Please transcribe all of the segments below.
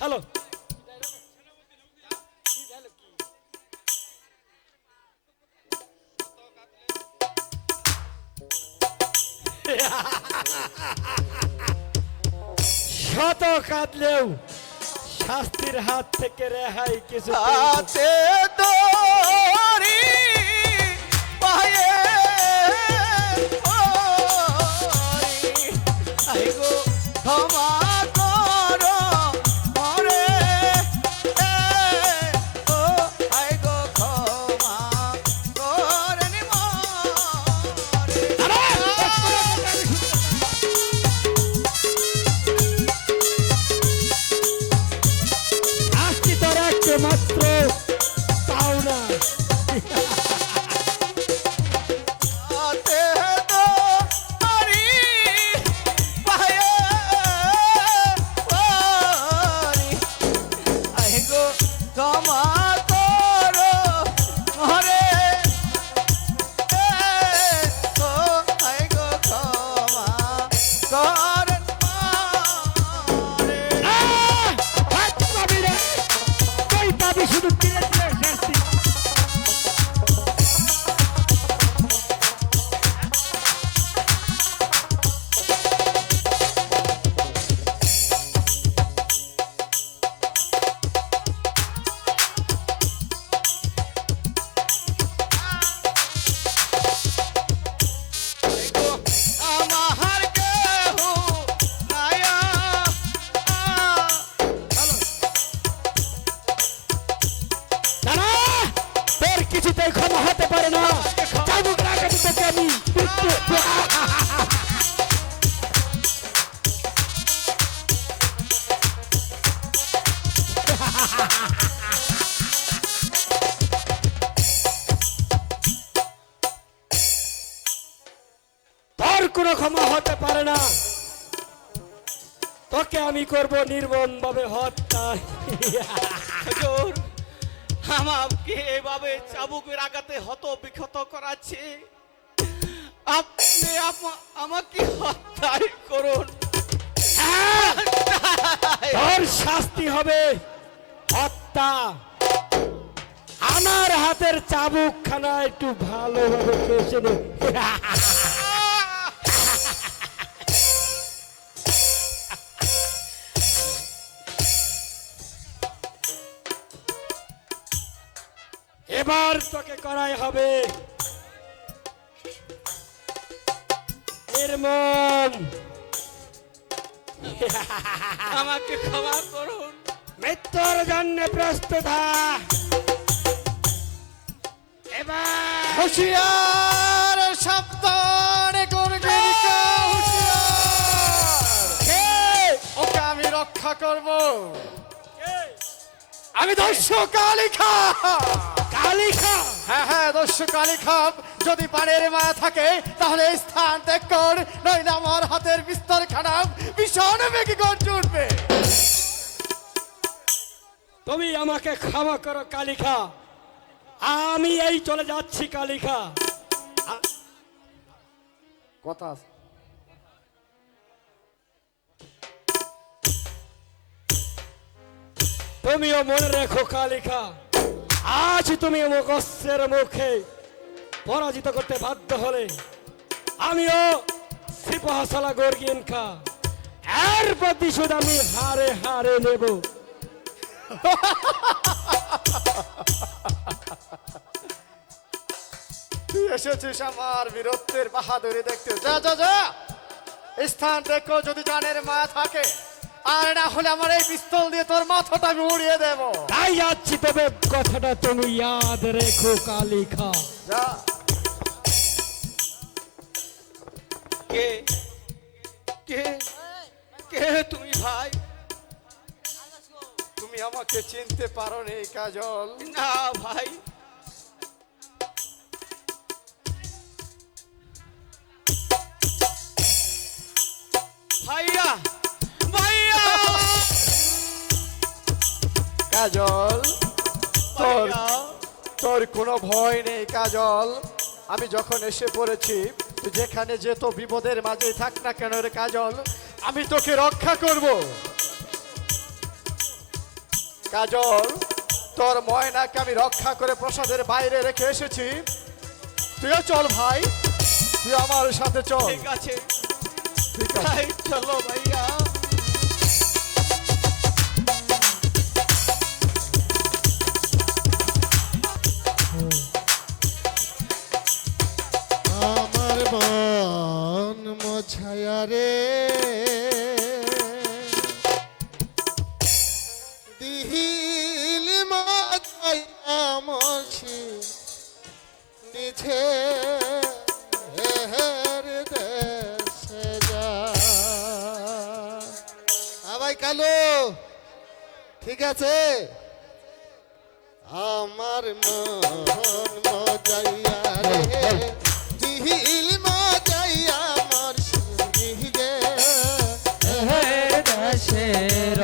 Hello শত কাঁদলেও শাস্তির হাত থেকে রেহাই কিছু হাতে দড়ি পায়ে পড়ি, আই গো ক্ষমা করো মরে, ও আই গো ক্ষমা করেন মরে। আজকে তোর একটা মাত্র পাওনা হাতে দড়ি পায়ে পড়ি, আই গো ক্ষমা করো মরে, ও আই গো ক্ষমা করেন মরে। পাবি রে তুই পাবি শুধু তীরে তীরে শাস্তি আমার কেহ নায়া দাঁড়া তোর কিছুতেই ক্ষমা হতে পারে না চাবুক রাখাবি তোকে আমি তোর কোনো ক্ষমা হতে পারে না তোকে আমি করব নির্মম ভাবে হত্যা হুজুর, আমাকে এভাবে চাবুকের আঘাতে হত বিক্ষত করাচ্ছে, আপনি আমাকে হত্যাই করুন। তোর শাস্তি হবে হত্যা আমার হাতের চাবুক খানা একটু ভালোভাবে খেয়েছে নে। এবার তোকে করাই হবে নির্মম আমাকে ক্ষমা করুন। মৃত্যুর জন্য প্রস্তুত হ। এবার হুঁশিয়ার সাবধানে করবে, কে? ওকে আমি রক্ষা করব। কে? আমি দস্যু কালিখা। কালিখা হ্যাঁ হ্যাঁ, দস্যু কালিখা। যদি পানের মায়া থাকে তাহলে এই স্থান ত্যাগ কর, নইলে আমার হাতের বিস্তর খারাপ ভীষণ বেগে গর্জে উঠবে। তুমি আমাকে ক্ষমা করো কালিখা আমি এই চলে যাচ্ছি কালিখা কথা তুমিও মনে রেখো কালিখা আজ তুমি মুখের মুখে পরাজিত করতে বাধ্য হলে আমিও সিপাহসালা গর্গিন খা এর প্রতিশোধ আমি হারে হারে নেব। তুই এসেছিস আমার বীরত্বের বাহাদুরি দেখতে, যা যা যা স্থান দেখো, যদি জানের মায়া থাকে, আর না হলে আমার এই পিস্তল দিয়ে তোর মাথাটা আমি উড়িয়ে দেব। তাই যাচ্ছি তবে কথাটা তুমি ইয়াদ রেখো কালিখা। যা। কে কে কে তুমি ভাই? তুমি আমাকে চিনতে পারো নি কাজল? না ভাই। ভাইয়া ভাইয়া কাজল, তোর তোর কোনো ভয় নেই কাজল। আমি যখন এসে পড়েছি, তুই যেখানে যেত বিপদের মাঝে থাক না কেন রে কাজল, আমি তোকে রক্ষা করব। কাজল, তোর ময়নাকে আমি রক্ষা করে প্রাসাদের বাইরে রেখে এসেছি। তুইও চল ভাই, তুই আমার সাথে চল। ঠিক আছে, ঠিক আছে। তাই চলো ভাইয়া। আমার মন মোছায়া রে দিল মাছায়া মছি নিছে হের দেশে যা। ভাই কালু ঠিক আছে। আমার মন মজাইয়া রে দিল মজাইয়া আমার সিংহে দেশের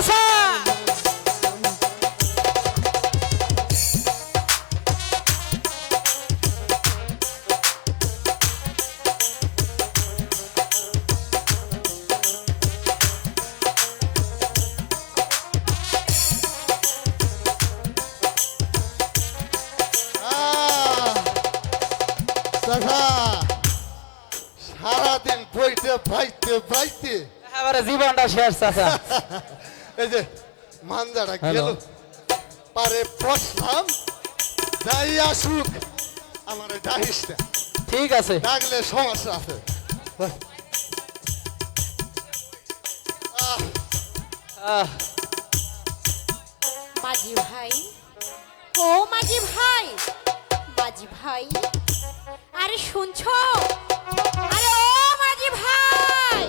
চাচা দাদা সারাদিন বইতে বাইতে বাইতে এবারে জীবনটা শেষ চাচা এই যে মান্দাটা Hello. গেল পারে বসলাম যাই আসুক আমার ডাকিস না ঠিক আছে ডাকলে সমস্যা আছে আহ, মাঝি ভাই, ও মাঝি ভাই, মাঝি ভাই, আরে শুনছো? আরে ও মাঝি ভাই,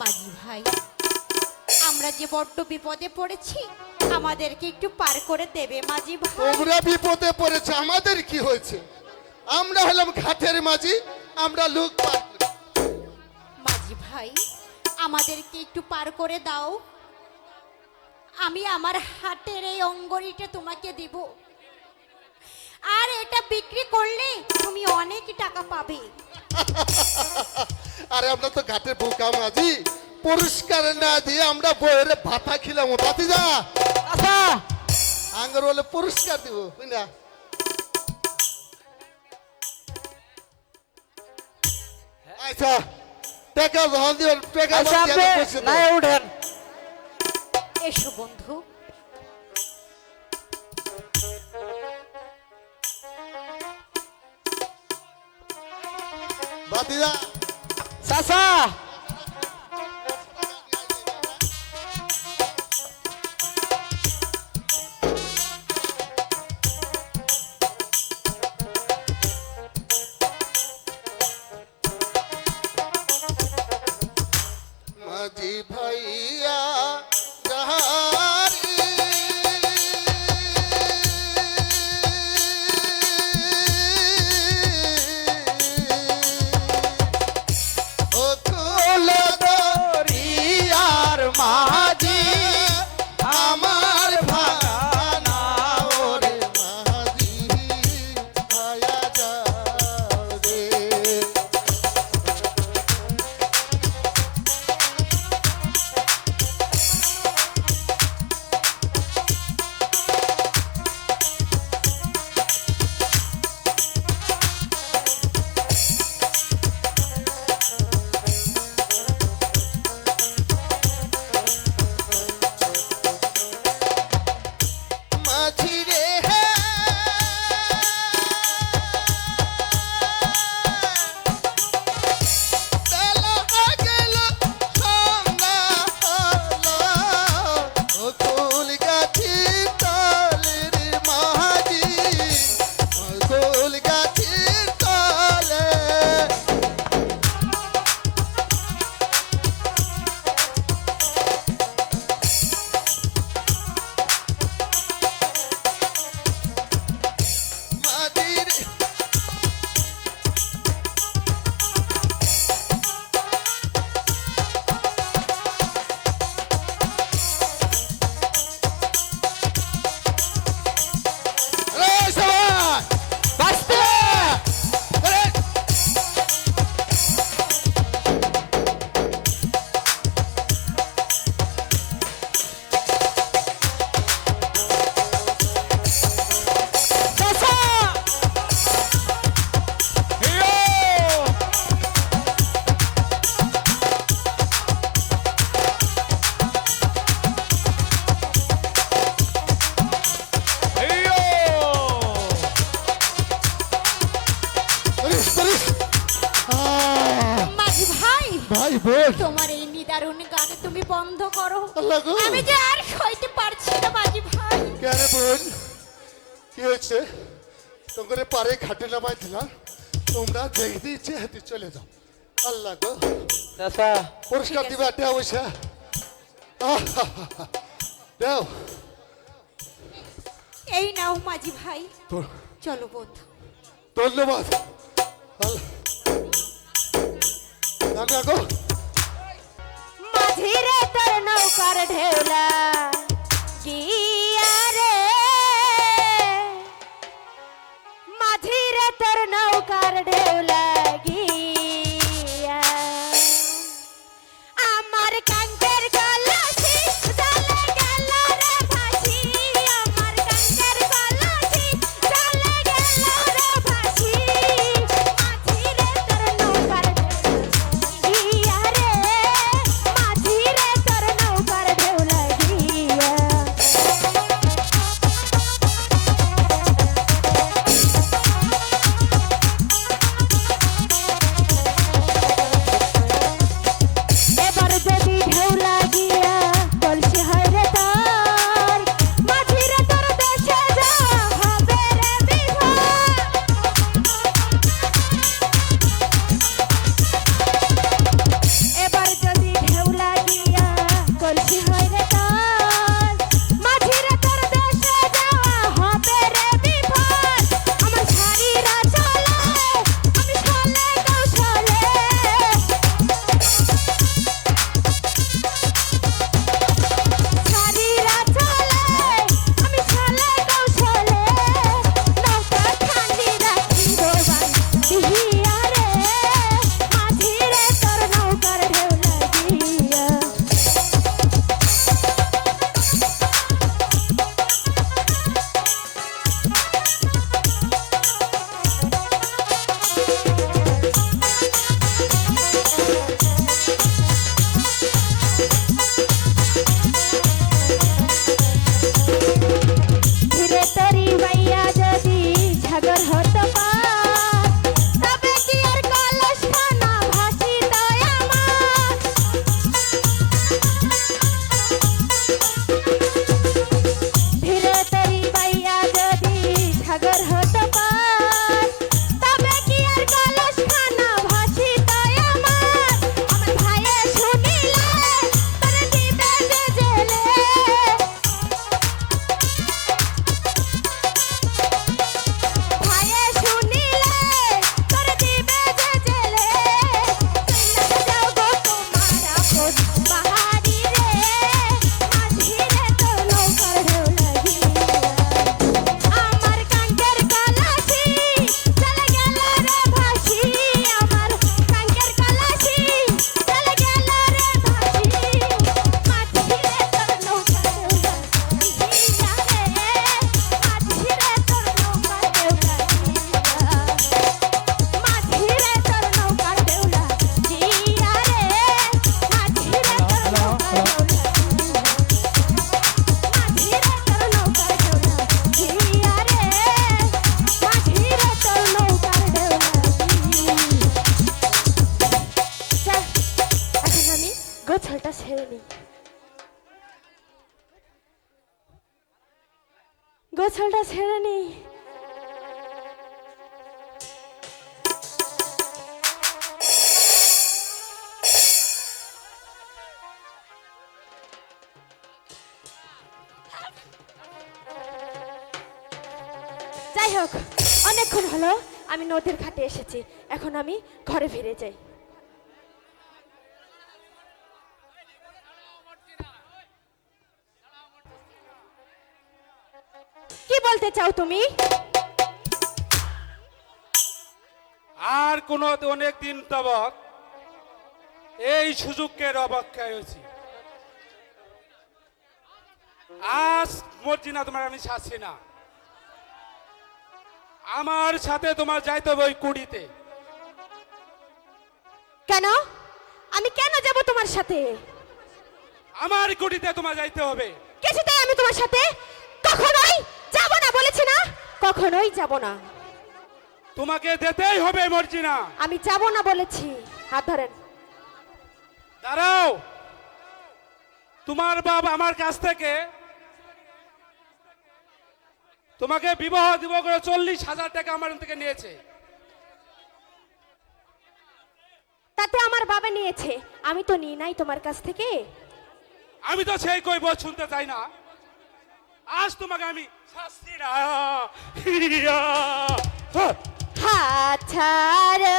মাঝি ভাই, আমরা যে বড্ড বিপদে পড়েছি, আমাদেরকে একটু পার করে দেবে মাঝি ভাই। তোমরা বিপদে পড়েছে আমাদের কি হয়েছে আমরা হলাম ঘাটের মাঝি আমরা লোক পার করি। মাঝি ভাই, আমাদেরকে একটু পার করে দাও। আমি আমার হাটের এই অঙ্গরিটা তোমাকে দিব, আর এটা বিক্রি করলে তুমি অনেক টাকা পাবে। আরে আমরা তো ঘাটের বোকা মাঝি পুরস্কার না দিয়ে আমরা বইয়ের ভাতা খিলাম ভাতিজা চাচা আঙ্গর বলে পুরস্কার দিব বুঝলা আচ্ছা টাকা যখন দিও টাকা আচ্ছা বাদ দিয়ে আপনি বসে নাই দাও। উঠেন এসো বন্ধু। ভাতিজা চাচা মাঝি ভাইয়া যাহারি ও কুল দরিয়ার মাঝি আমার ভাঙা ওরে মাঝি ভাইয়া যাও রে মাঝি রে বেলা গেল সন্ধ্যা হলো ও কুল গাছি তলের মাঝি ও কুল গাছি তলে মাঝি রে রে সবাই বাঁচতে রে চাচা হিরো হিরো রিস রিস মাঝি ভাই, ভাই বল তোমার এই নিদারুণ গান তুমি বন্ধ করো। আল্লাহ গো আমি যে আর সইতে পারছি না মাঝি ভাই। কেন বোন কি হয়েছে তোমরা পারে ঘাটে নামাই দিলাম তোমরা দেখতে ইচ্ছে হাতে চলে যাও আল্লাহ গো চাচা পুরস্কার দিবে একটা পয়সা দাও এই নাও মাঝি ভাই, তো- চলো বন্ধু। ধন্যবাদ আল্লাহ গো মাঝি মাঝিরে তোর নৌকার ঢেউলা গিয়া রে মাঝিরে তোর নৌকার ঢেউলা গিয়া আমার কাঙ্কের কলসি চলে গেল রে ভাসি আমার কাঙ্কের কলসি চলে গেল রে ভাসি মাঝিরে তোর নৌকার গিয়া রে মাঝিরে তোর নৌকার ঢেউলা গিয়া এবার যদি ঢেউ লাগিয়া কলসি হয় রে তার মাঝিরে তোর দেশে যাওয়া হবে রে বিভোর এবার যদি ঢেউ লাগিয়া কলসি হয় রে তার মাঝিরে তোর দেশে যাওয়া হবে রে বিভোর আমার শাড়িরা চলে আমি ছলে কৌশলে শাড়িরা চলে আমি ছলে কৌশলে নৌকা খালি রাখি দোবান দিহিয়া রে মাঝিরে তোর নৌকার ঢেউ লাগিয়া ধীরে তরি বাইয়া যদি ঝগড় হতো পার তবে কি আর কলস খানা ভাসিত আমার ধীরে তরি বাইয়া যদি ঝগড় হতো পার তবে কি আর কলস খানা ভাসিত আমার আমার ভাইয়ে শুনিলে তোরে দিবে যে জেলে ভাইয়ে শুনিলে তোরে দিবে যে জেলে চইলা যাও গো তোমার আপন বাহারি রে মাঝিরে তোর নৌকার ঢেউ লাগিয়া আমার কাঙ্কের কলসি চলে গেল রে ভাসি আমার কাঙ্কের কলসি চলে গেল রে ভাসি মাঝিরে তোর নৌকার ঢেউ লাগিয়া রে মাঝিরে তোর নৌকার ঢেউ লাগিয়া মাঝিরে তোর নৌকার ঢেউ লাগিয়া রে মাঝিরে তোর নৌকার ঢেউ মাঝিরে তোর নৌকার ঢেউ লাগিয়া রে মাঝিরে তোর নৌকার ঢেউ লাগিয়া চল এখন আমি গোছলটা ছেড়ে নিই গোছলটা ছেড়ে নিই যাই হোক অনেকক্ষণ হলো আমি নদীর ঘাটে এসেছি এখন আমি ঘরে ফিরে যাই কি বলতে চাও তুমি আর কোনো অনেক দিন তবক এই সুযোগের অপেক্ষায় হয়েছি আজ মর্জি না তোমার আমি ছাড়ছি না আমার সাথে তোমার যাইতে হবে ওই কুড়িতে কেন আমি কেন যাব তোমার সাথে আমার কুড়িতে তোমার যাইতে হবে কিছুতেই আমি তোমার সাথে কখনোই যাব না বলেছি না কখনোই যাব না তোমাকে যেতেই হবে মর্জিনা আমি যাব না বলেছি হাত ধরেন দাঁড়াও তোমার বাবা আমার কাছ থেকে তোমাকে বিবাহ দিব করে 40,000 টাকা আমার থেকে নিয়েছে তাতে আমার বাবা নিয়েছে আমি তো নিই নাই তোমার কাছ থেকে আমি তো সেই কই বল শুনতে চাই না আজ তোমাকে আমি শাস্তি না হাত ছাড়ো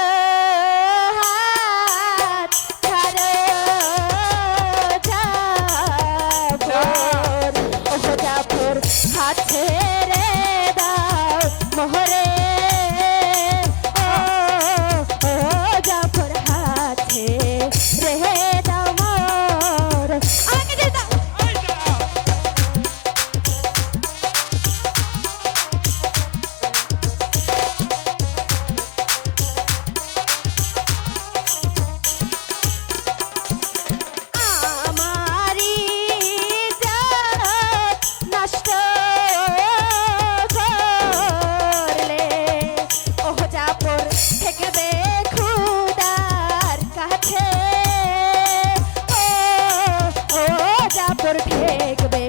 দেখবে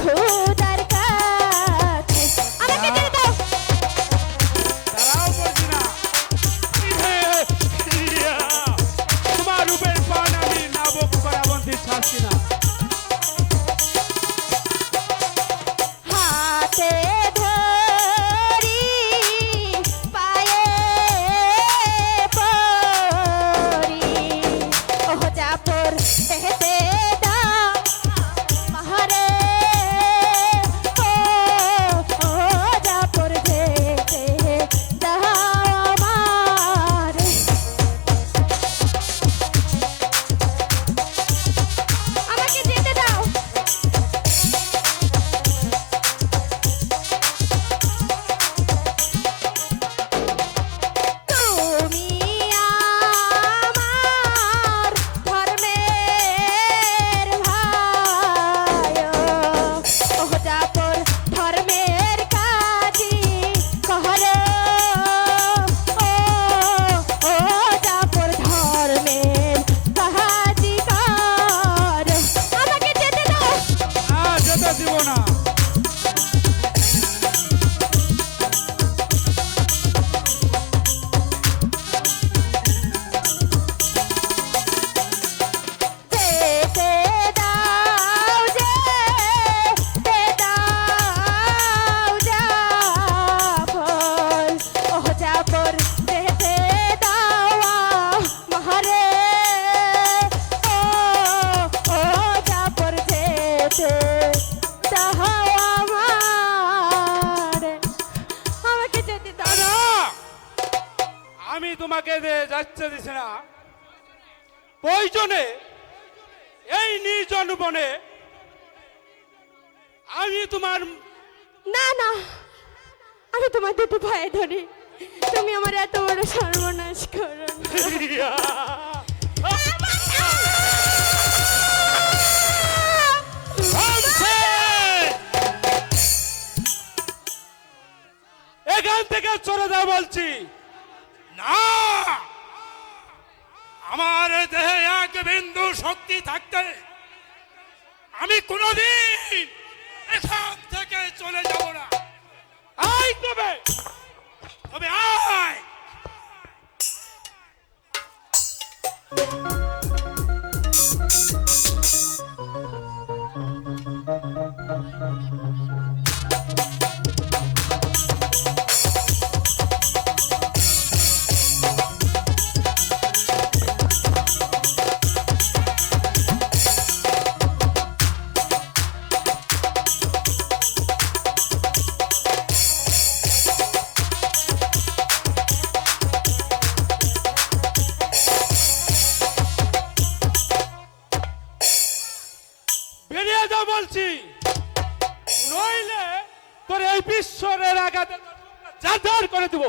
খোদার কাছে। আমাকে যেতে দাও। দাঁড়াও বলছি না তোমার রূপের পান আমি নাবক করাবন্তি ছাড়ছি না। হাতে ধরি পায়ে পরি ওহ জাফর তেহতে দাও মাহারে ও জাফর যেতে দাও আমারে। আমাকে যেতে দাও। তুমি আমার ধর্মের ভাই ওহ জাফর ধর্মের কাজী কহরে ও জাফর ধর্মের কাজী কর। আমাকে যেতে দাও। যেতে দিব না। যেতে দাও যেতে দাও জাফর ওহ জাফর যেতে দাও মহারে ও জাফর যেতে দাও আমারে। আমাকে যেতে দাও। না, আমি তোমাকে যাচ্ছে দিছি না। প্রয়োজনে এই নির্জন বনে আমি তোমার না না আমি তোমার দুটো পায়ে ধরি। তুমি আমার এত বড় সর্বনাশ করো না। এখান থেকে চলে যাও বলছি না। আমার দেহে এক বিন্দু শক্তি থাকতে আমি কোনোদিন এখান থেকে চলে যাব না। আয় তবে তবে আয়। বেরিয়ে যাও বলছি, নইলে তোর এই বিশ্বরের আঘাতে জাধার করে দেব।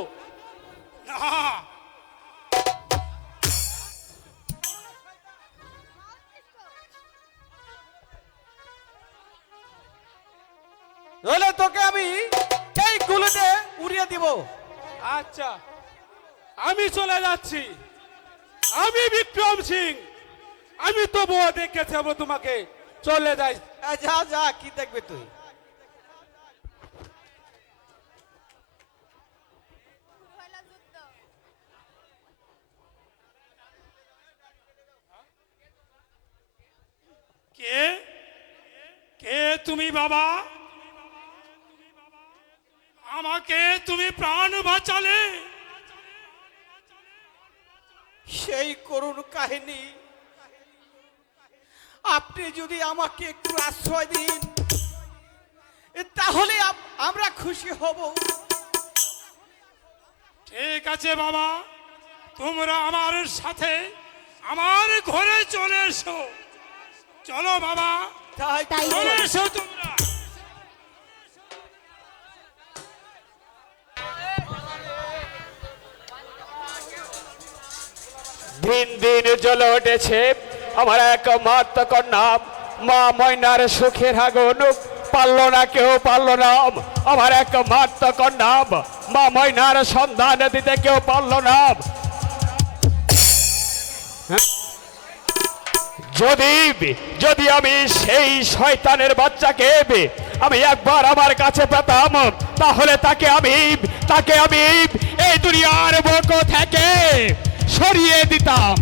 নইলে তোকে আমি এই গুলোতে উড়িয়ে দিব। আচ্ছা, আমি চলে যাচ্ছি। আমি বিক্রম সিং, আমি তবুও দেখে যাবো তোমাকে। চলে যাই। যা যা, কি দেখবে তুই? কে কে তুমি বাবা? আমাকে তুমি প্রাণ বাঁচালে। সেই করুণ কাহিনী, আপনি যদি আমাকে একটু আশ্রয় দিন তাহলে আমরা খুশি হব। ঠিক আছে বাবা, তোমরা আমার সাথে আমার ঘরে চলে এসো। চলো বাবা, তাই তাই চলে হোক। এসো তোমরা। দিন দিন জ্বলে উঠেছে আমার একমাত্র কন্যা, মা ময়নার সুখের আগুন পারলো না, কেউ পারলো না। আমার একমাত্র কন্যা, মা ময়নার সন্ধান দিতে কেউ পারলো না। যদি যদি আমি সেই শয়তানের বাচ্চাকে আমি একবার আমার কাছে পেতাম, তাহলে তাকে আমি এই দুনিয়ার বুক থেকে সরিয়ে দিতাম।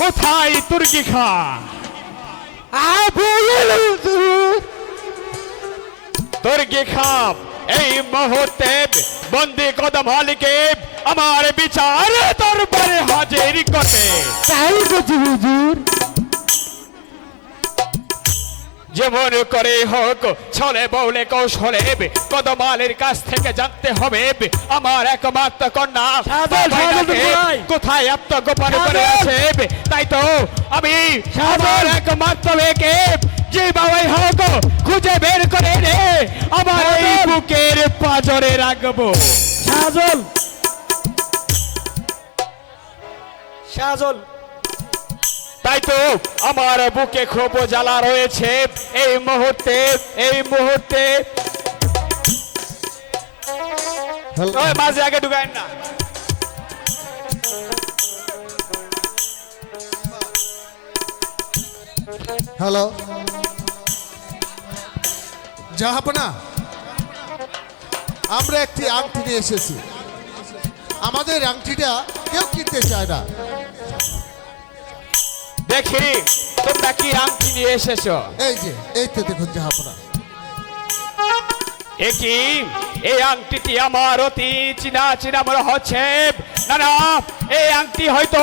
কোথায় তুর্কি খা? তুর্কি খাপ এই মুহূর্তে বন্দি কদম আলীকে আমার বিচার দরবারে হাজির করবে। তাই বুঝি হুজুর। যেমন করে হোক ছলে বউলে কৌশলে কদম আলীর কাছ থেকে জানতে হবে আমার একমাত্র কন্যা বাবাইনাকে কোথায় আত্মগোপন করে আছে। তাই তো আমি আমার একমাত্র মেয়েকে যে বাবাই হোক খুঁজে বের করে রে আমার এই বুকের পাঁজরে রাখবো। শাহজল, শাহজল, তাই তো আমার বুকে খুব জ্বালা রয়েছে এই মুহূর্তে। ওই মাঝে আগে ঢুকায় না। হ্যালো জাহাপনা, আমরা একটি আংটি নিয়ে এসেছি। আমাদের আংটিটা কেউ কিনতে চায় না। দেখি তোমরা কি আংটি নিয়ে এসেছো। এই তো দেখুন জাহাপনা। এই আংটিটি আমার অতি চিনা চিনা মনে হচ্ছে। না না, এই আংটি হয়তো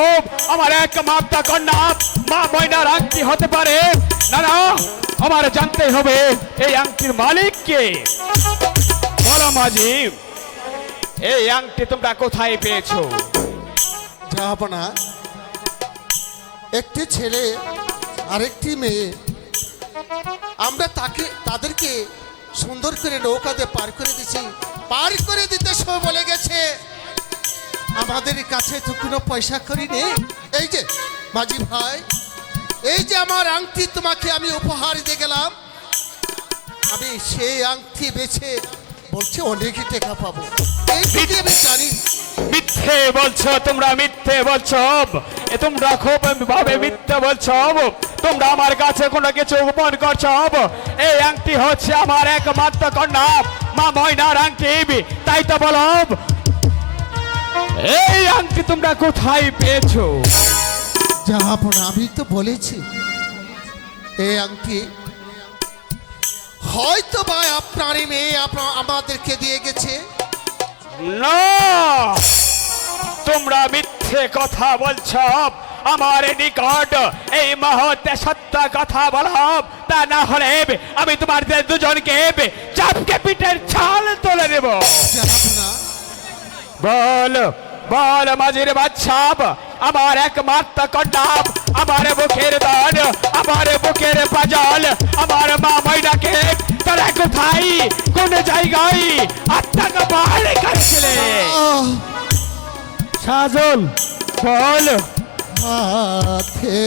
আমার একমাত্র কন্যা মা ময়নার আংটি হতে পারে। না না, আমার জানতে হবে এই আংটির মালিক কে। বলো মাঝি, এই আংটি তোমরা কোথায় পেয়েছো? জাহাপনা, একটি ছেলে আরেকটি মেয়ে, আমরা তাদেরকে সুন্দর করে নৌকাতে পার করে দিচ্ছি। পার করে দিতে সময় বলে গেছে আমাদের কাছে তো কোনো পয়সা করি নেই। এই যে মাঝি ভাই, এই যে আমার আংটি তোমাকে আমি উপহার দিয়ে গেলাম, আমি সেই আংটি বেছে বলছে অনেক টাকা পাবো। এই দিকে আমি জানি। মিথ্যে বলছো তোমরা, মিথ্যে বলছো। তোমরা খুব ভাবে মিথ্যে বলছো। তোমরা আমার কাছে কোনো কিছু গোপন করছো। এই আংটি হচ্ছে আমার একমাত্র কন্যা মা ময়নার আংটি। তাই তো বলো, এই আংটি তোমরা কোথায় পেয়েছো? জাহাপনা, আমি তো বলেছি এই আংটি হয়তো বা আপনারই মেয়ে আমাদেরকে দিয়ে গেছে। না, তোমরা মিথ্যে কথা বলছো। আমার নিকট এই মুহূর্তে সত্য কথা বলো, তা না হলে আমি তোমাদের দুজনকে চাপকে পিঠের ছাল তুলে দেব। জাহাপনা, বল বল মাঝির বাচ্চা, আমার একমাত্র কন্যা, আমার বুকের দন, আমার বুকের পাজল, আমার মা ময়নাকে তারা কোথায় কোন জায়গায় আত্মাকে বাহার করেছিলে? শাহজল, বল। হাতে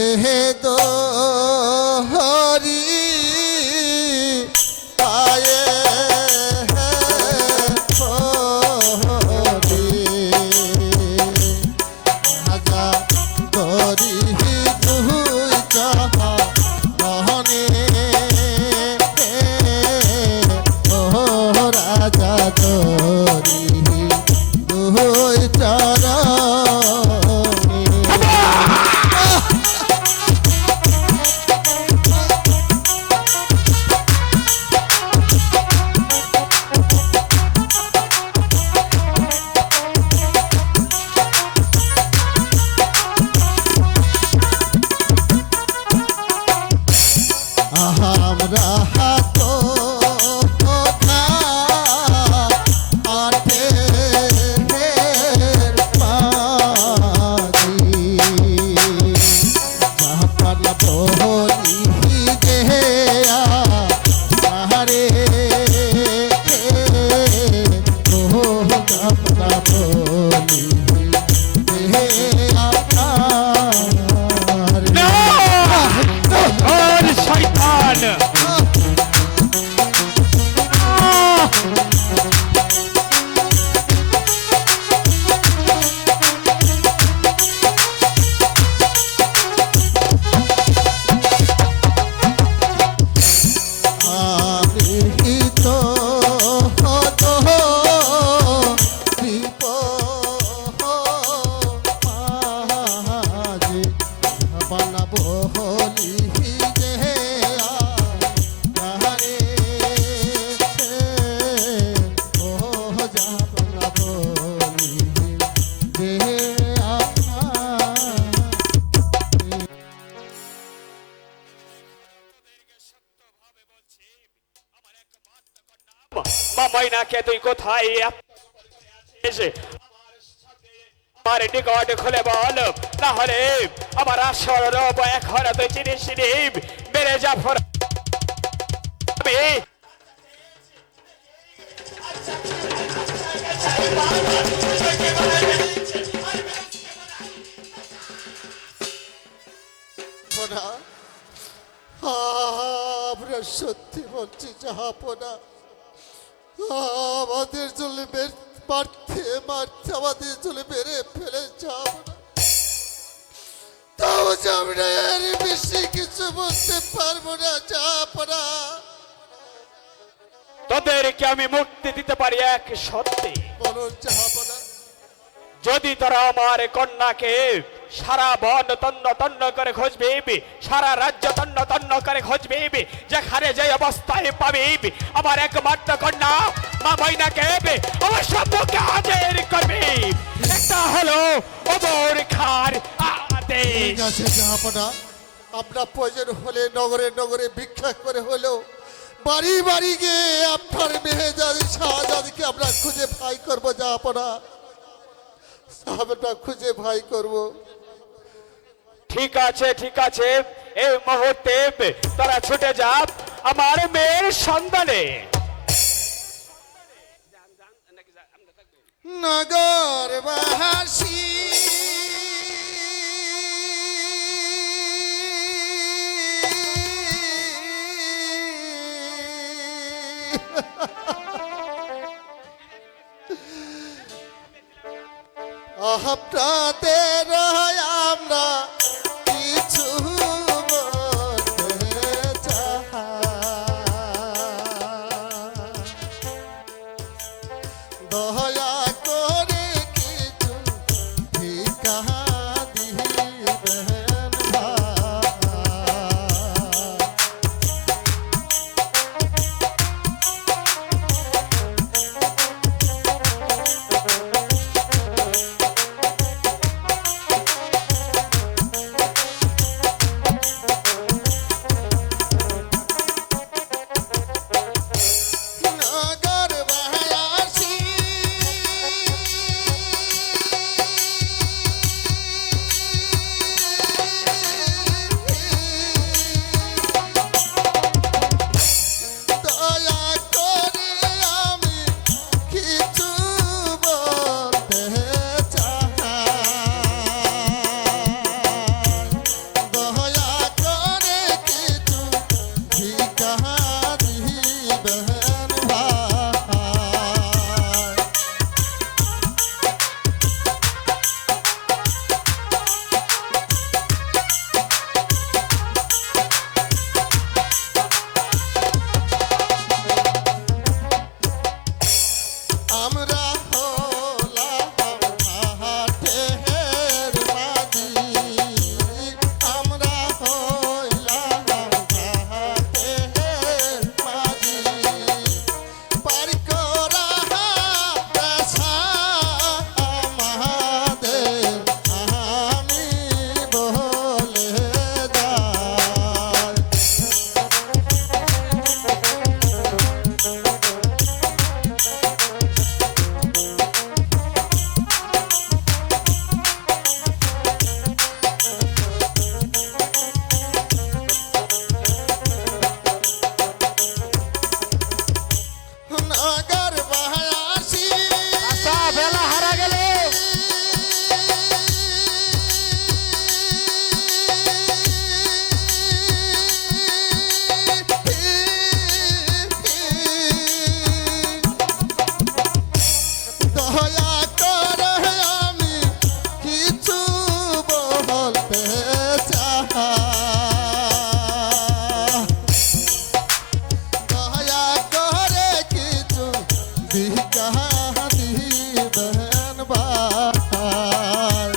দোহরি পায়ে হরি, হাজা দরি দুই চাহা মহনে ও রাজা দরি দুই চারা। আমরা হাতো কথা আঠে পাজি জাহাপনা বলি গে আহারে ও জাহাপনা বলি গে আহারে। না! ওর শয়তান! মা ময়নাকে তুই কোথায় এসে আমার নিকট খুলে বল, না হলে আমার আসল রূপ এখন তুই চিনিস নি। বেড়ে যা ফর জাহাপনা, আমরা সত্যি বলছি জাহাপনা, আমাদের চলে মারতে মারতে আমাদের চলে মেরে ফেলে জাহাপনা। তাও যে আমরা এর বেশি কিছু বলতে পারবো না জাহাপনা। তোদেরকে আমি মুক্তি দিতে পারি এক সত্যি, বলো জাহাপনা। যদি তোরা আমার কন্যাকে সারা বন তন্ন তন্ন করে খুঁজবি, সারা রাজ্য তন্ন তন্ন করে খুঁজবি, যেখানে যে অবস্থায় পাবি আমার একমাত্র কন্যা মা ময়নাকে আমার সম্মুখে হাজির করবি। একটা হলো ওমর খান আদেশ। ঠিক আছে জাহাপনা, আমরা প্রয়োজন হলে নগরে নগরে ভিক্ষা করে হলেও বাড়ি বাড়ি গিয়ে আপনার মেহেজাদি শাহজাদিকে আমরা খুঁজে ভাই করবো জাহাপনা। আমরা খুঁজে ভাই করব। ঠিক আছে ঠিক আছে, এই মুহূর্তে তারা ছুটে যাক আমার মেয়ের সন্ধানে। নগরবাসী আপনাদের আমরা কিছু বলতে চাই, দয়া করে কিছু ভিক্ষা দিবেন ভাই। নগরবাসী দয়া করে আমি কিছু বলতে চাই, দয়া করে কিছু ভিক্ষা দিবেন ভাই। আমরা হলাম ঘাটের মাঝি, আমরা হইলাম ঘাটের মাঝি, পার করা পেশা আমাদের, আমি বলে যাই। নগরবাসী বেলা হারা গেল। দয়া করে আমি কিছু বলতে চাই, দয়া করে কিছু ভিক্ষা দিবেন ভাই,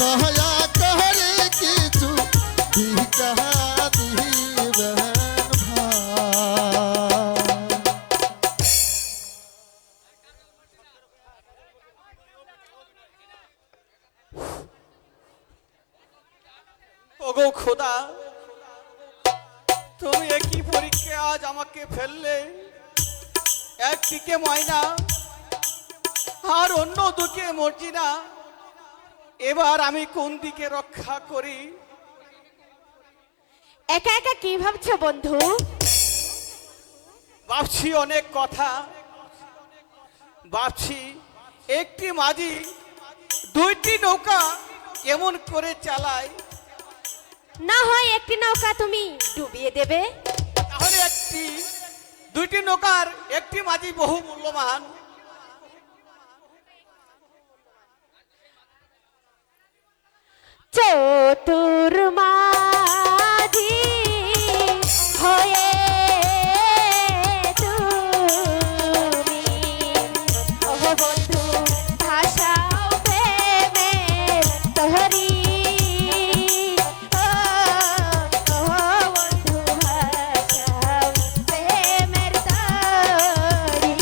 দয়া করে কিছু ভিক্ষা দিবেন ভাই। ওগো খোদা, তুমি একই পরীক্ষা আজ আমাকে ফেললে। একদিকে ময়না আর অন্য দিকে মর্জিনা, এবার আমি কোন দিকে রক্ষা করি? একা একা কি ভাবছো বন্ধু? ভাবছি অনেক কথা, ভাবছি একটি মাঝি দুইটি নৌকা কেমন করে চালায়। না হয় একটি নৌকা তুমি ডুবিয়ে দেবে। তাহলে দুইটি নৌকার একটি মাঝি বহু মূল্যবান। চতুর মাঝি হয়ে তুমি ওহ বন্ধু ভাষাও প্রেমের তহরি। ও বন্ধু ভাষাও প্রেমের তহরি।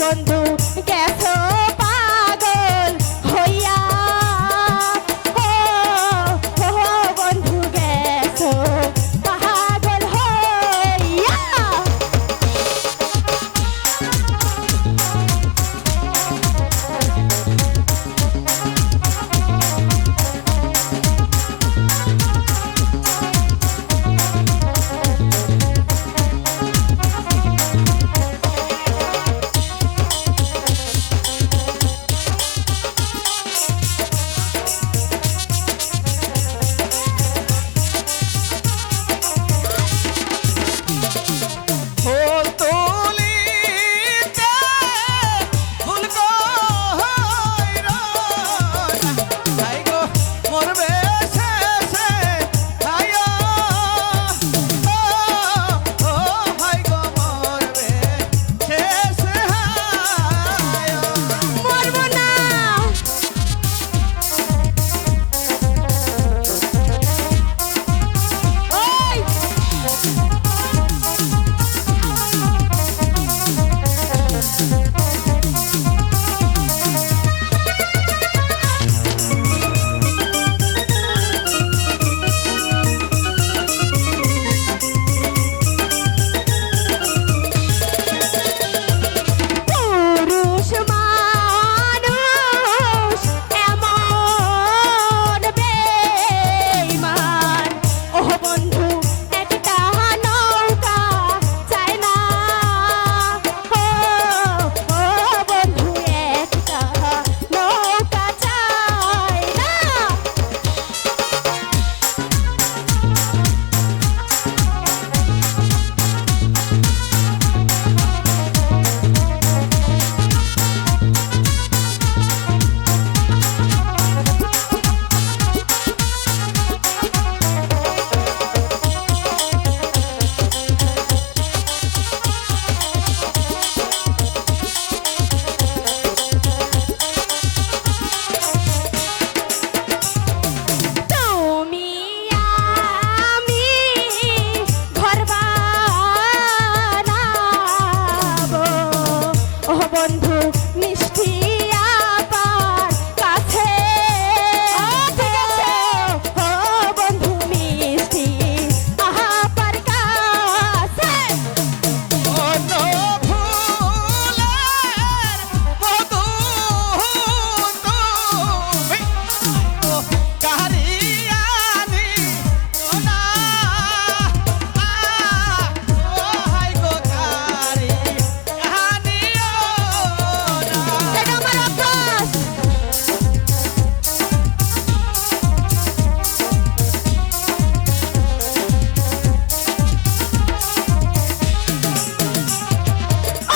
বন্ধু গেছো পাগল হইয়া ও বন্ধু গেছো পাগল হইয়া ফুল তুলিতে ফুল গো হাই গো মরবে শেষে হাই ও হাই গো মরবে শেষে হাই মরবো না ওই পুরুষ মানুষ এমন বেঈমান ও বন্ধু একটা নৌকা চায় না ও বন্ধু একটা নৌকা চায় না তুমি আমি ঘর বানাবো ও বন্ধু মিষ্টি আপার কাছে ও বন্ধু মিষ্টি আপার কাছে অন্য ফুলের মধু তুমি কারিয়ানি না ও হাই গো কারিয়ানি না এটা আমার অভ্যাস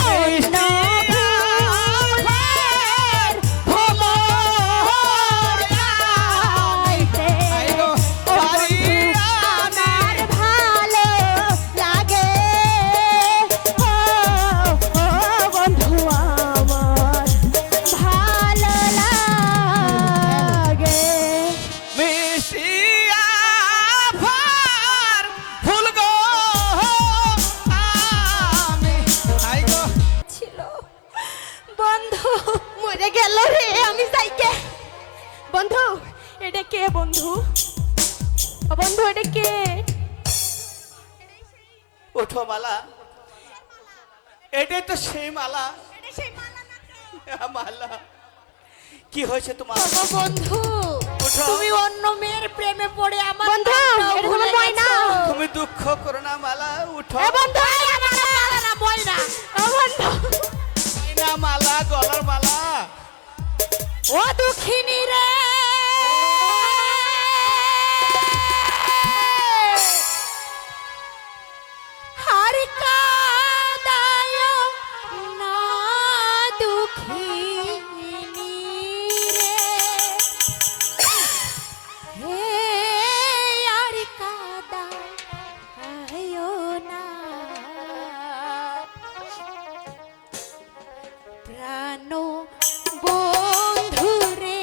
অন্য ফুলের ভ্রমর গাইতে ও বন্ধু আমার ভালো লাগে ও বন্ধু আমার ভালো লাগে মিষ্টি আভার ফুল গো আমি হাই গো ছিল বন্ধু মরে গেল রে আমি সাইকে বন্ধু এটা কে বন্ধু ও বন্ধু এটা কে ওঠো মালা এটাই তো সেই মালা মালা কি হয়েছে তোমার ও বন্ধু ওঠো। তুমি অন্য মেয়ের প্রেমে পড়ে আমার বন্ধু এটা তোমার ময়না তুমি দুঃখ করো না মালা উঠো এ বন্ধু এই আমার না ময়না ও বন্ধু না মালা গলার মালা ও দুঃখিনী রে হার কাদায় না দুঃখিনী রে হে আর কাদায় না প্রাণ বন্ধু রে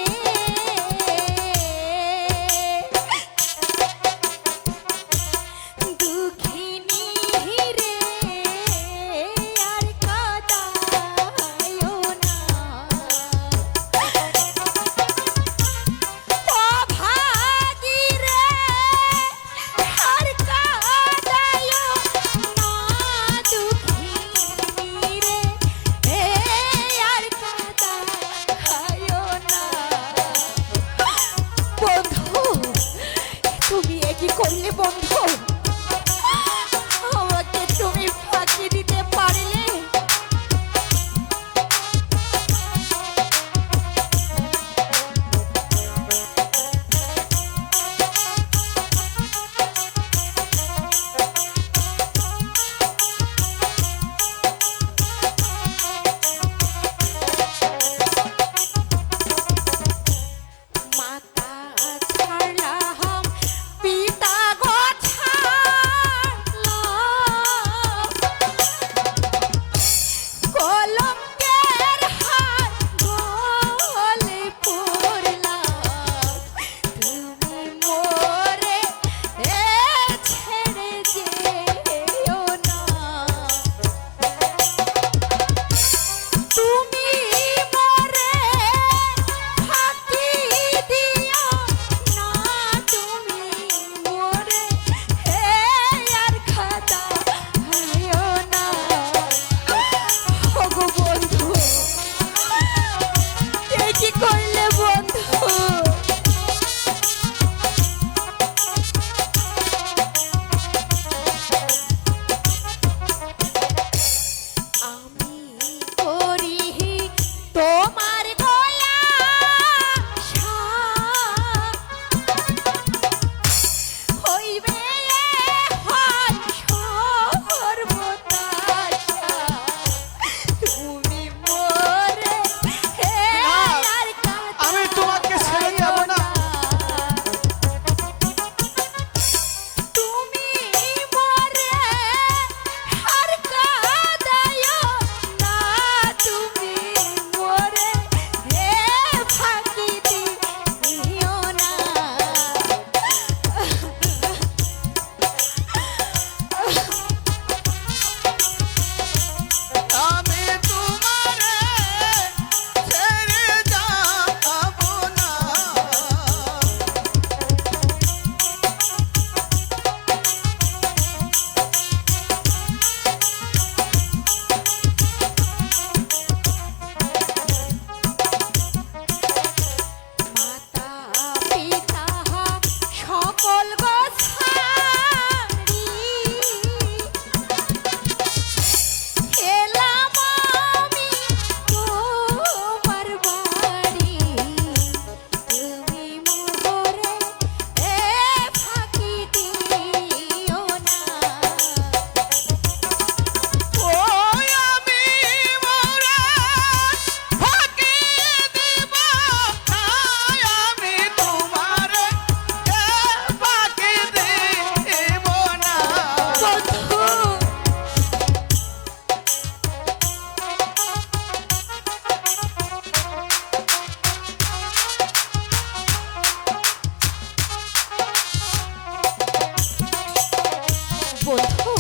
বন্ধু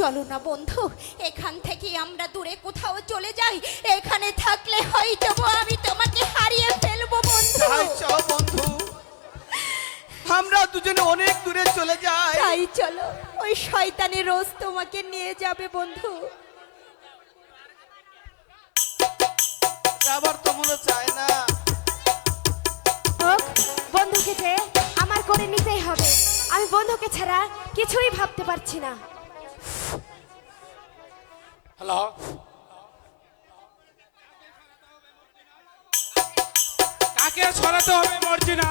চলো না বন্ধু, এখান থেকে আমরা দূরে কোথাও চলে যাই। এখানে থাকলে হয়তো আমি তোমাকে হারিয়ে ফেলবো বন্ধু। তাই চলো বন্ধু, আমরা দুজনে অনেক দূরে চলে যাই। তাই চলো, ওই শয়তানি রোজ তোমাকে নিয়ে যাবে বন্ধু। যাবার তো মনে চায় না। হোক, বন্ধুকে যে আমার করে নিতেই হবে। আমি বন্ধুকে ছাড়া কিছুই ভাবতে পারছি না। হ্যালো, কাকে ছড়াতে হবে মর্জিনা?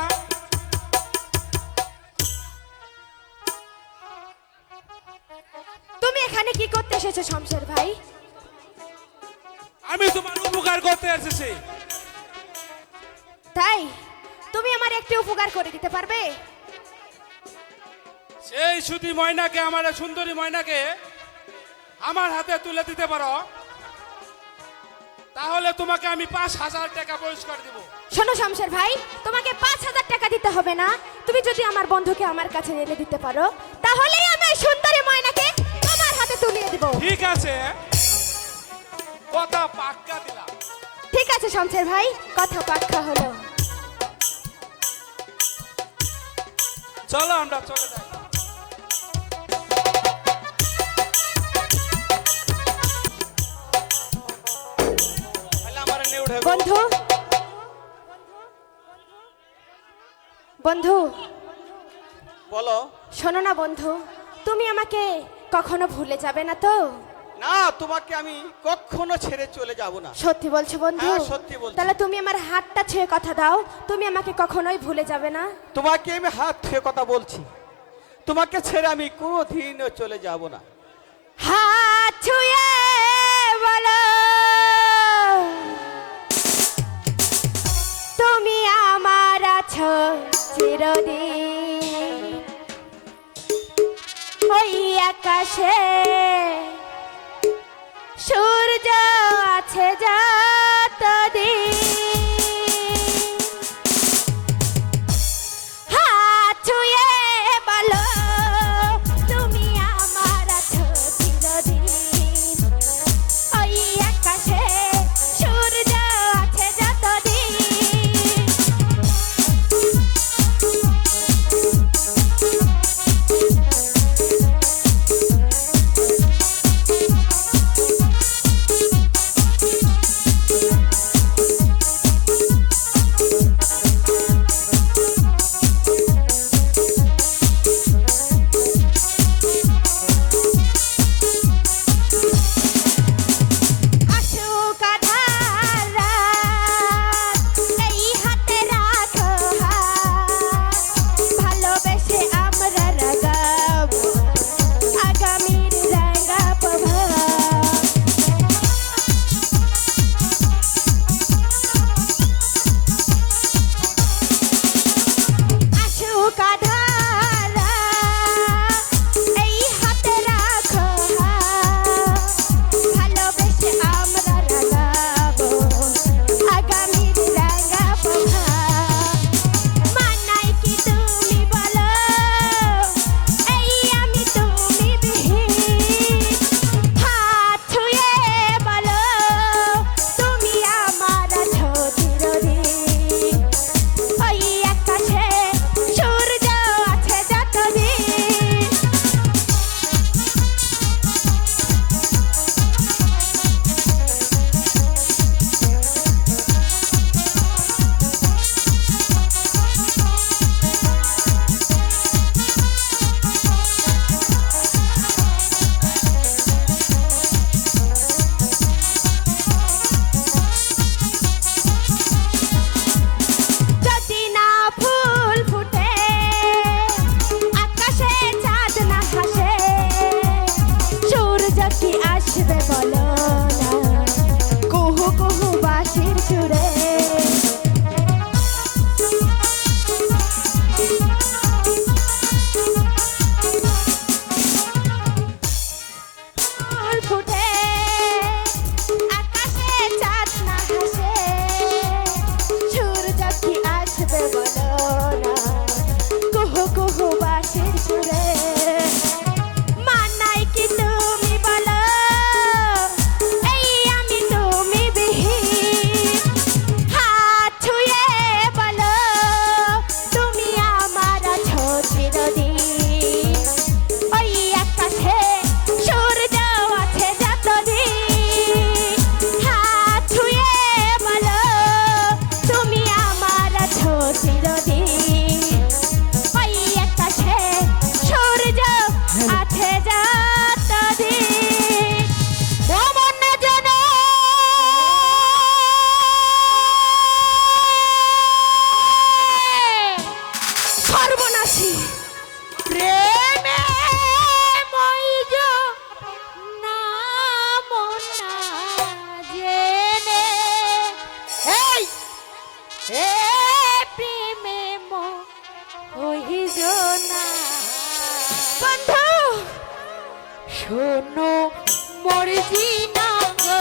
তুমি এখানে কি করতে এসেছো শমশের ভাই? আমি তোমার উপকার করতে এসেছি। তাই তুমি আমার একটি উপকার করে দিতে পারবে? সেই সুতি ময়নাকে, আমার এই সুন্দরী ময়নাকে আমার হাতে তুলে দিতে পারো, তাহলে তোমাকে আমি 5,000 টাকা পুরস্কার দিব। শোনো শমশের ভাই, তোমাকে 5,000 টাকা দিতে হবে না। তুমি যদি আমার বন্ধুকে আমার কাছে এনে দিতে পারো, তাহলেই আমি ওই সুন্দরী ময়নাকে আমার হাতে তুলিয়ে দেব। ঠিক আছে, কথা পাক্কা দিলাম। ঠিক আছে শমশের ভাই, কথা পাক্কা হলো। চলো আমরা চলে যাই। তাহলে আমার নিয়ে উঠে বন্ধু, বন্ধু বলো। শোনো না বন্ধু, তুমি আমাকে কখনো ভুলে যাবে না তো? না, তোমাকে আমি কখনো ছেড়ে চলে যাব না। সত্যি বলছো বন্ধু? হ্যাঁ, সত্যি বলছি। তাহলে তুমি আমার হাতটা ছুঁয়ে কথা দাও, তুমি আমাকে কখনোই ভুলে যাবে না? তোমাকে আমি হাত ছুঁয়ে কথা বলছি, তোমাকে ছেড়ে আমি কোনোদিনও চলে যাব না। হাত ছুঁয়ে বলো তুমি আমার আছো চিরদিন, ওই আকাশে সূর্য আছে যতদিন। হাত ছুঁয়ে বলো তুমি আমার আছো চিরদিন, ওই আকাশে সূর্য আছে যতদিন। শোনো মর্জিনা গো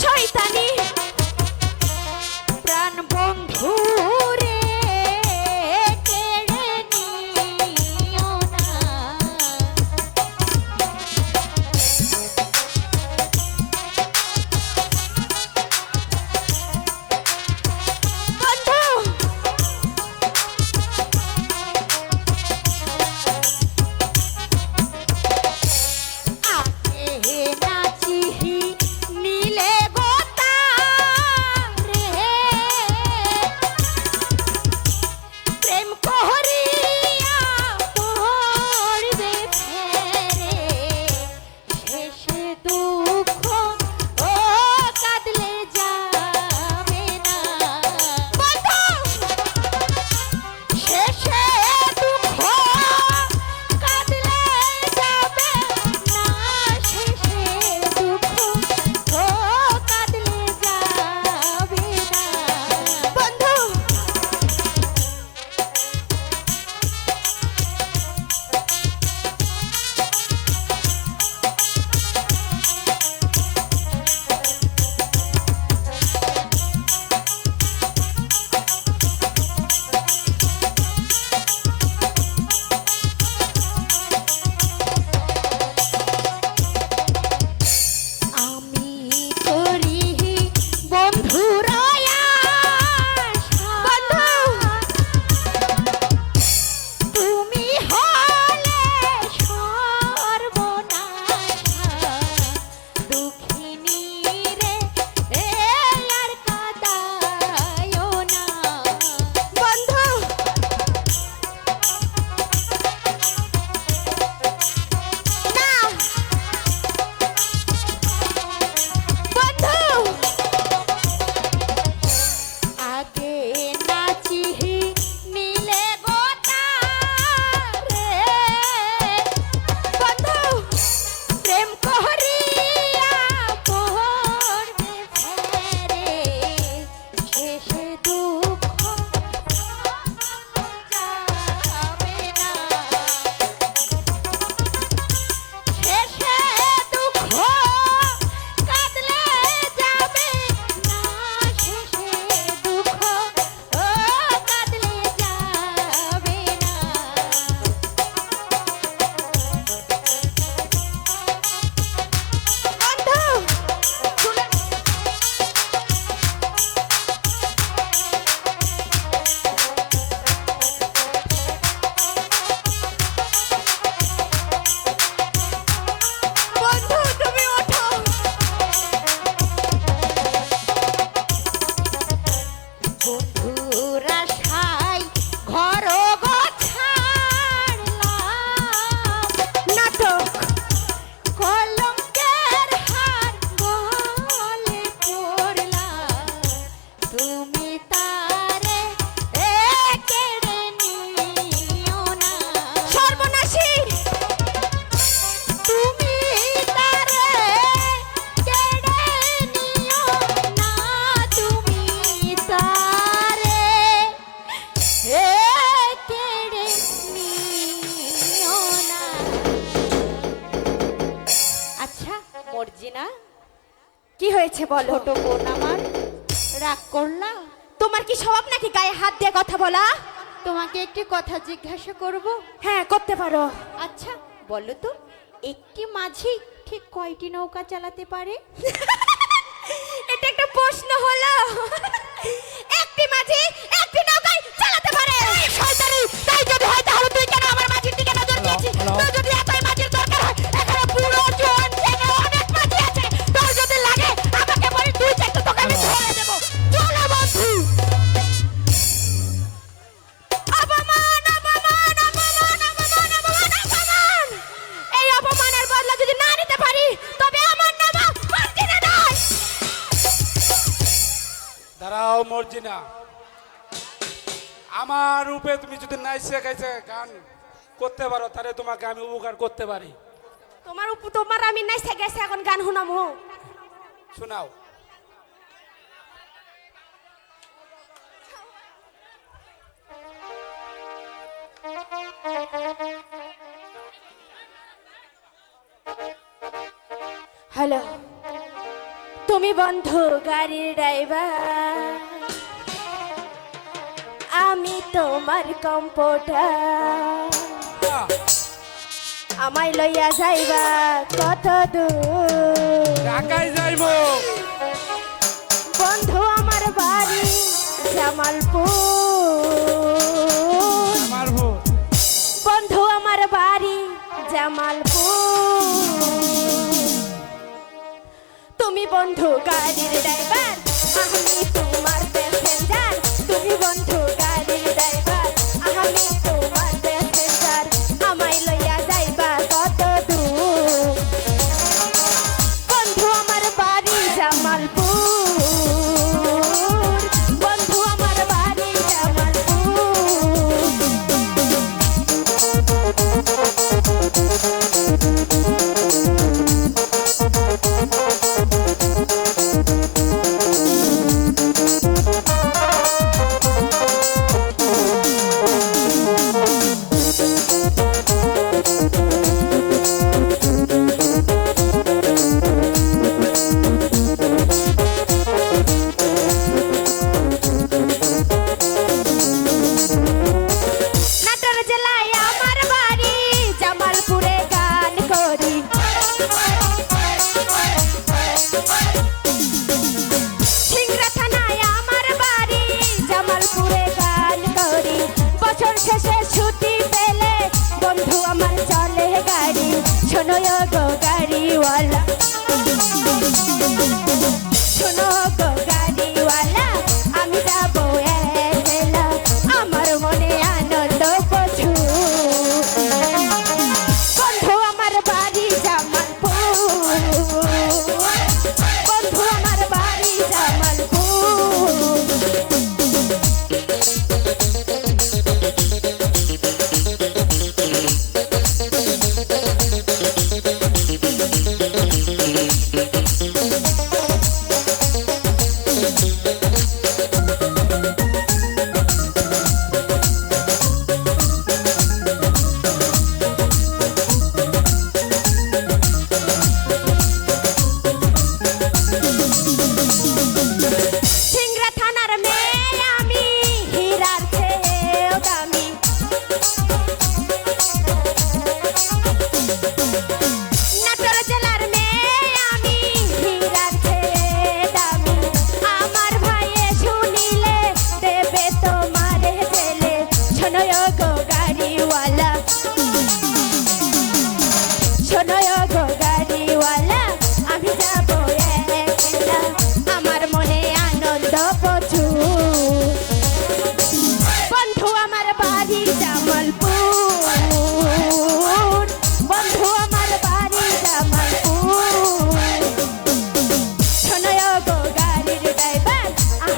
শয়তানি প্রাণ বন্ধু রে কেড়ে নিও না বন্ধু আগে নাচি নীলে গোতা রে প্রেম করিয়া পড়বে ফেরে শেষে দুঃখ ও কাঁদলে যাবে না বন্ধু শেষে দুঃখ কাঁদলে যাবে না শেষে দুঃখ ও কাঁদলে যাবে না বন্ধু আমি করি বন্ধুরা বন্ধু তুমি হলে সর্বনাশা দুঃখিনী রে এ আর কাদায়ো না বন্ধু না বন্ধু আগে নাচি নীলে গোতা রে বন্ধু প্রেম করিয়া পড়বে ফেরে শেষে দুঃখ যাবে না শেষে দুঃখ কাঁদলে যাবে না শেষে দুঃখ ও কাঁদলে যাবে না বন্ধু বন্ধু তুমি ওঠো বন্ধুরা সাই ঘর গোছাড়লাম নাটক কলঙ্কের হাত গলে পড়লাম তুমি তারে এ কেড়ে নিও না সর্বনাশী তুমি তারে কেড়ে নিও না তুমি তারে এ কেড়ে নিও না আচ্ছা মর্জিনা কি হয়েছে বলো ছোট বোন আমার রাগ করলা তোমার কি স্বভাব নাকি গায়ে হাত দিয়ে কথা বলা তোমাকে একটি কথা জিজ্ঞাসা করব হ্যাঁ করতে পারো আচ্ছা বলো তো একটি মাঝি ঠিক কয়টি নৌকা চালাতে পারে এটা একটা প্রশ্ন হলো একটি মাঝি একটি নৌকায় চালাতে পারে শয়তানি তাই যদি হয় তাহলে তুই কেন আমার মাঝির দিকে নজর দিয়েছিস তোর যদি এতই মাঝির দরকার হয় এখানে পুরো জোয়ান ছেলে অনেক মাঝি আছে তোর যদি লাগে আমাকে বলি তুই চাই তো তোকে আমি ধরে দেব চলো বন্ধু অপমান অপমান অপমান অপমান অপমান অপমান এই অপমানের বদলা যদি না নিতে পারি তবে আমার নাম মার্জিনা নয় দাঁড়াও মর্জিনা, আমার রূপে তুমি যদি নাইসে গাইছে গান করতে পারো তাহলে তোমাকে আমি উপকার করতে পারি। তোমার আমি নাই গেছে এখন গান শুনামু শোনাও। হ্যালো, তুমি বন্ধু গাড়ির ড্রাইভার, আমি তোমার কম্পিউটার। আমায় লইয়া যাইবা কত দূর? ঢাকায় যাইবো। বন্ধু আমার বাড়ি জামালপুর, আমার ভোর। বন্ধু আমার বাড়ি জামালপুর। তুমি বন্ধু গাড়ির ড্রাইভার, আমি তোমার প্যাসেঞ্জার। তুমি বন্ধু গাড়ির ড্রাইভার, আমি তোমার প্যাসেঞ্জার। আমায় লইয়া যাইবা কত দূর? বন্ধু আমার বাড়ি জামালপুর, বন্ধু আমার বাড়ি নাটোর জেলায় আমার বাড়ি, জামালপুরে গান করি। সিংড়া থানায় আমার বাড়ি, জামালপুরে গান করি। বছর শেষে ছুটি পেলে বন্ধু আমার চলে গাড়ি। শোনো গো গাড়িওয়ালা, শোনো গো গাড়িওয়ালা, আমি যাবো একলা, আমার মনে আনন্দ প্রচুর। বন্ধু আমার বাড়ি জামালপুর, বন্ধু আমার বাড়ি জামালপুর। সিংড়া থানার মেয়ে আমি, হীরার চেয়েও দামি। নাটোর জেলার মেয়ে আমি, হীরার চেয়ে দামি। আমার ভাইয়ে শুনিলে দেবে তোমারে জেলে। শোনো গো গাড়িওয়ালা, শোনো গো গাড়িওয়ালা, আমি যাবো একলা, আমার মনে আনন্দ প্রচুর। বন্ধু আমার বাড়ি জামালপুর, বন্ধু আমার বাড়ি জামালপুর। শোনো গো গাড়ির ড্রাইভার,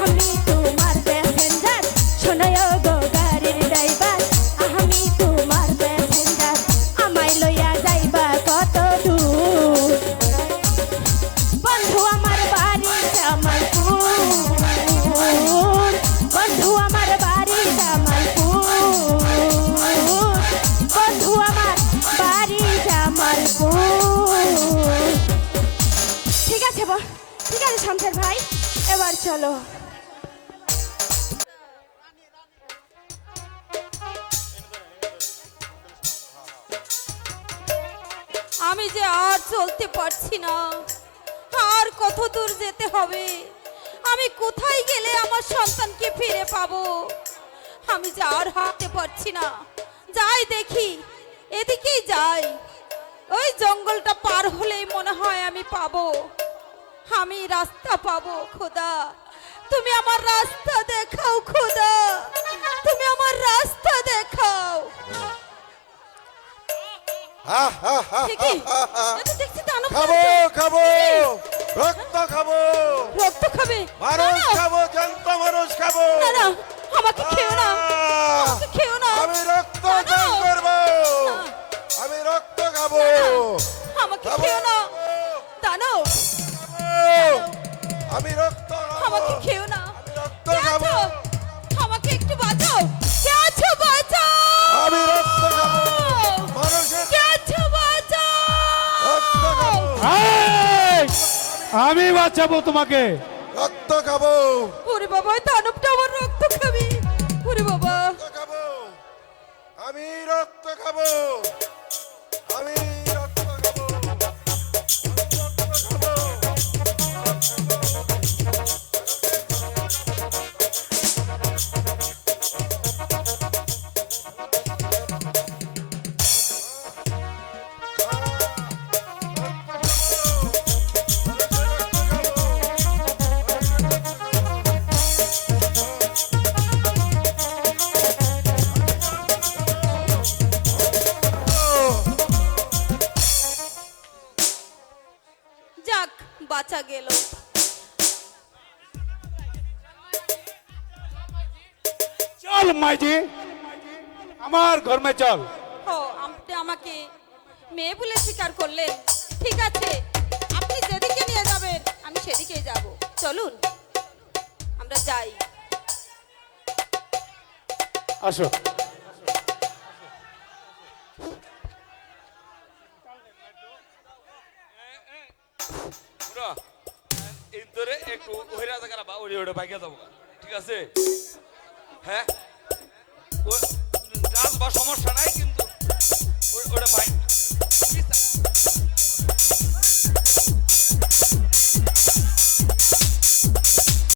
আমি তোমার প্যাসেঞ্জার। শোনো গো গাড়ির ড্রাইভার, আমি তোমার প্যাসেঞ্জার। আমায় লইয়া যাইবা কত দূর? বন্ধু আমার বাড়ি জামালপুর, বন্ধু আমার বাড়ি জামালপুর, বন্ধু আমার বাড়ি জামালপুর। ঠিক আছে ঠিক আছে শামশের ভাই, এবার চলো। আমি যে আর চলতে পারছি না, আর কত দূর যেতে হবে? আমি কোথায় গেলে আমার সন্তানকে ফিরে পাবো? আমি যে আর হাঁটতে পারছি না। যাই দেখি, এদিকেই যাই। ওই জঙ্গলটা পার হলেই মনে হয় আমি পাবো, আমি রাস্তা পাবো। খোদা, তুমি আমার রাস্তা দেখাও। খোদা, তুমি আমার রাস্তা দেখাও। দেখি, এ তো দেখছি দানব খাবো রাজা। খাবো, রক্ত খাবো, রক্ত খাবে? মানুষ না, না, খাবো, জ্যান্ত মানুষ খাবো। না না, আমাকে খেও না, আমাকে খেও না। আমি রক্ত না, না। পান করবো, না। আমি রক্ত খাবো, আমাকে খাবো, খেও না, খাবো, দানব। আমি রক্ত খাবো, আমাকে খেও না। আমি রক্ত কে খাবো, আছো? আমাকে একটু বাঁচাও। কে আছো? বাঁচাও। আমি রক্ত খাবো, মানুষের কে আছো? বাঁচাও। রক্ত খাবো। এই! আমি বাঁচাবো তোমাকে। রক্ত খাবো, ওরে বাবা ওই দানবটা আমার রক্ত খাবে। ওরে বাবা রক্ত খাবো, আমি রক্ত খাবো, আমি রক্ত খাবো, রক্ত খাবো। যাক বাঁচা গেল। চল মাইজি, আমার ঘর মে চল। ও আপনি আমাকে মেয়ে বলে স্বীকার করলেন। ঠিক আছে, আপনি যেদিকে নিয়ে যাবেন আমি সেদিকেই যাব। চলুন আমরা যাই। আসো। ইন্দোরে একটু ওইরা জায়গা বা ওরে ওরে বাইকে যাবো, ঠিক আছে? হ্যাঁ, ও রাত বা সমস্যা নাই, কিন্তু ওটা বাইক